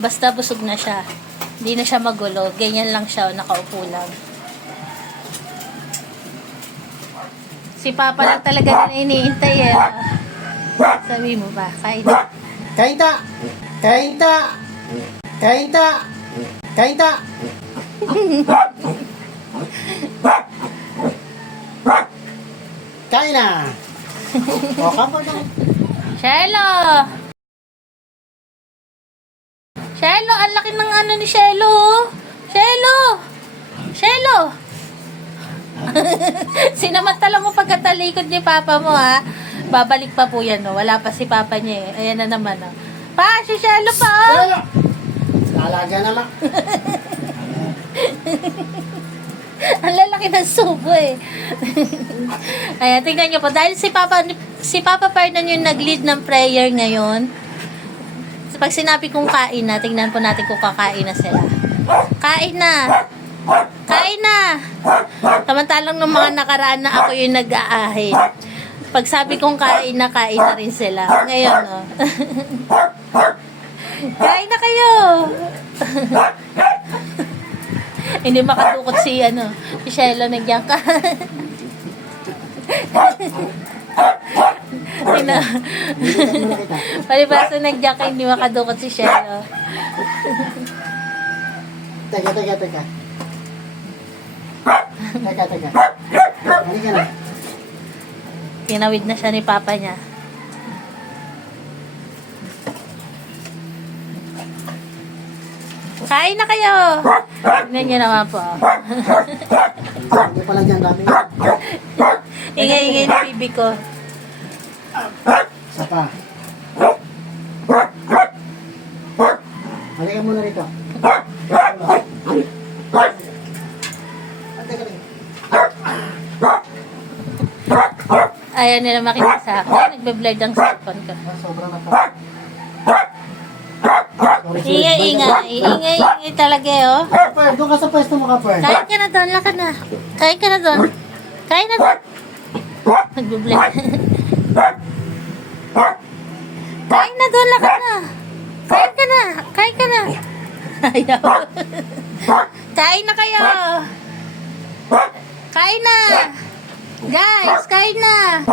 Basta busog na siya. Hindi na siya magulo. Ganyan lang siya, nakaupo lang. Si Papa lang talaga na iniintay eh. Sabi mo ba, kain na. Kainta! Kainta! Kainta! Kainta! Kain na! O, kapag na. Shelo! Shelo, ang laki ng ano ni Shelo. Oh. Shelo! Shelo! Sinamantala mo pagkatalikod ni Papa mo ha. Babalik pa po yan, no? Wala pa si Papa niya eh. Ayan na naman, no? Pa, si Shelo pa, oh! Alaga naman. Ang lalaki ng subo eh. Ayan, tingnan nyo po. Dahil si Papa Fernan yung nag-lead ng prayer ngayon. Pag sinabi kong kain na, tingnan po natin kung kakain na sila. Kain na! Kain na! Samantalang nung mga nakaraan na ako yung nag-aahin. Pag sabi kong kain na rin sila. Ngayon, no? Kain na kayo! Hindi makatukot si, si Shelo, nagyang ka. Palibasa nagyang ka, hindi makadukot si Shelo. Teka. Teka. Halika na. Tinawid na siya ni Papa niya. Kain na kayo! Tignan niyo naman po. Hindi pala dyan dami. Ingay-ingay ni bibi ko. Isa pa. Halika muna rito. Ayaw nila makita sa akin. Nagbe-blur ang cellphone ko. Sobrang nata. Ingay talaga eh, oh. Per, doon ka sa pwesto mo ka, Per. Kain ka na doon, lakad na. Kain ka na doon. Kain na doon. Nagbe-blur. Kain na doon, lakad na. Kain ka na. Kain ka na. Ayaw. Kain na kayo. Kain na. Guys, kain na.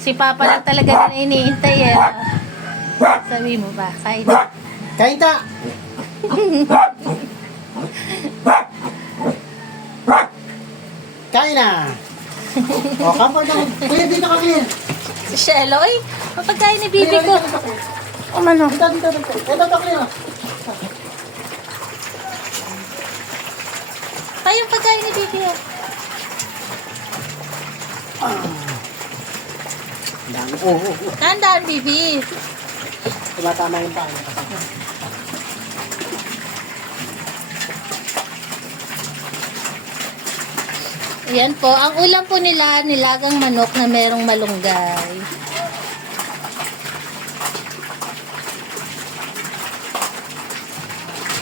Si Papa lang talaga na iniintay eh. Sabi mo ba, kain na. Kainta! Kain na! O, kapag na. Kuya, dito ka, Clear. Si Shelo, ay, mapagkain ni bibi ko. O mano. Dito. Ito, Clear. Pa yung pagkain ni bibi ko. Dami. Tandaan, bibi. Tumatama yung paa. Ayan po, ang ulam po nila, nilagang manok na merong malunggay.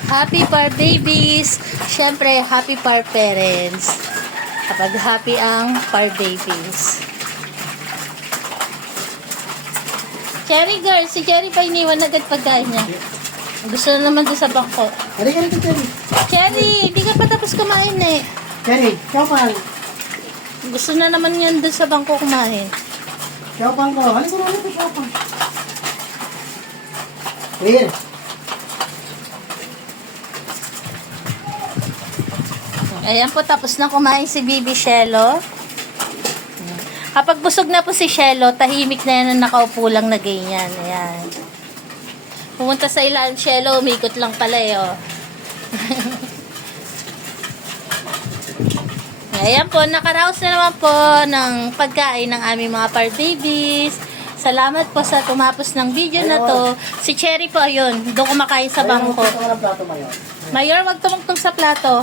Happy par babies. Siyempre, happy par parents. Kapag happy ang par babies. Cherry girl, si Cherry pa iniwan agad pagkain niya. Gusto na naman doon sa bangko. Halika rito, Cherry. Cherry, hindi ka pa tapos kumain eh. Cherry, siopan. Gusto na naman yan doon sa bangko kumain. Siopan ko. Halika na rito, siopan. Clear. Ayan po, tapos na kumain si Bibi Shelo. Kapag busog na po si Shelo, tahimik na yan na nakaupo lang na ganyan. Ayan. Pumunta sa ilan, Shelo, umikot lang pala eh, oh. Ayan po, nakaraos na naman po ng pagkain ng aming mga par babies. Salamat po sa tumapos ng video na to. Si Cherry po, ayun, doon kumakain sa bangko. Mayor, wag tumungtong sa plato.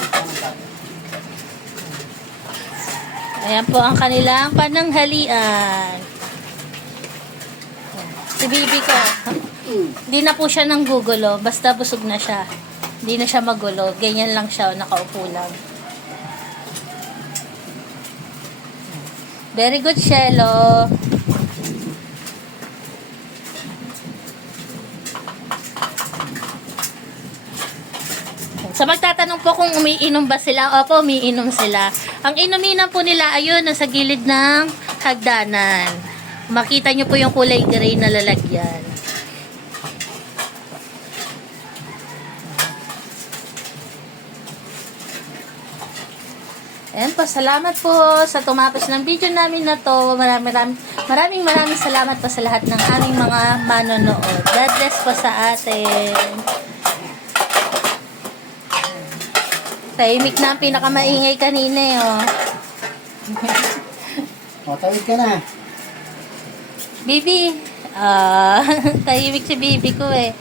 Ayan po ang kanilang pananghalian. Si Bibi ko, hindi na po siya nang gugulo. Basta busog na siya. Hindi na siya magulo. Ganyan lang siya, nakaupo lang. Very good, Shelo. Sa magtatanong po kung umiinom ba sila, opo, umiinom sila. Ang inuminan po nila, ayun, nasa gilid ng hagdanan. Makita nyo po yung kulay gray na lalagyan. Ayan po, salamat po sa tumapos ng video namin na to. Maraming salamat po sa lahat ng aming mga manonood. God bless po sa atin. Tahimik na ang pinakamaingay kanina eh, oh. O, tawid ka na. Bibi. Tahimik si Bibi ko eh.